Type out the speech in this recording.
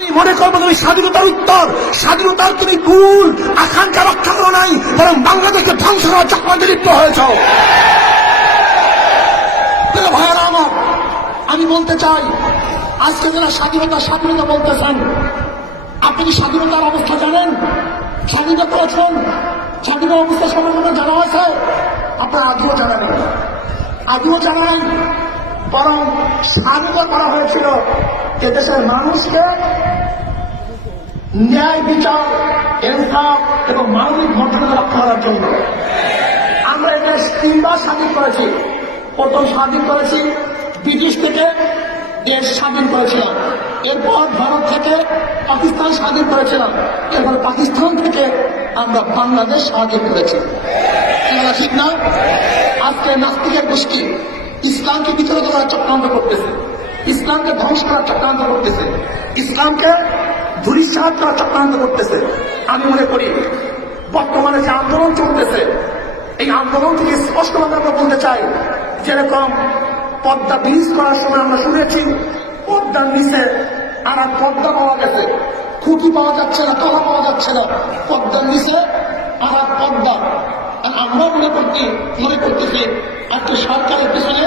মনে করবো তুমি স্বাধীনতার উত্তর, স্বাধীনতার তুমি ভুল আকাঙ্ক্ষা রক্ষা করো নাই, বরং বাংলাদেশকে ধ্বংস করার চক্রান্তে লিপ্ত হয়েছ। ভাইয়ারা আমার, আমি বলতে চাই, আজকে যারা স্বাধীনতা স্বাধীনতা বলতেছেন, আপনি কি স্বাধীনতার অবস্থা জানেন? স্বাধীনতা করেছেন? স্বাধীনতা অবস্থা সম্পর্কে জানা আছে? আপনার আদৌ জানেন, আদৌ জানাই, বরং স্বাধীনতা করা হয়েছিল এদেশের মানুষকে ন্যায় বিচার, ইনসাফ এবং মানবিক মর্যাদা রক্ষা করার জন্য। আমরা এটা তিনবার স্বাধীন করেছি। প্রথম স্বাধীন করেছি ব্রিটিশ থেকে, দেশ স্বাধীন করেছিলাম। এরপর ভারত থেকে পাকিস্তান স্বাধীন করেছিলাম। এরপর পাকিস্তান থেকে আমরা বাংলাদেশ স্বাধীন করেছি। ঠিক না? আজকে নাস্তিকের গোষ্ঠী ইসলামকে বিচলিত করার চক্রান্ত করতেছে, ইসলামকে ধ্বংস করার চক্রান্ত করতেছে, ইসলামকে ধূলিসাৎ করার চক্রান্ত করতেছে। আমি মনে করি বর্তমানে যে আন্দোলন চলতেছে, এই আন্দোলন থেকে স্পষ্টভাবে আমরা বলতে চাই, যেরকম পদ্মা ব্রিজ করার সময় আমরা শুনেছি পদ্মার নিচে আর পদ্মা পাওয়া গেছে, খুঁটি পাওয়া যাচ্ছে না, তলা পাওয়া যাচ্ছে না, পদ্মার নিচে আর পদ্মা। আর আমরা মনে করতেছি একটা সরকারের পিছনে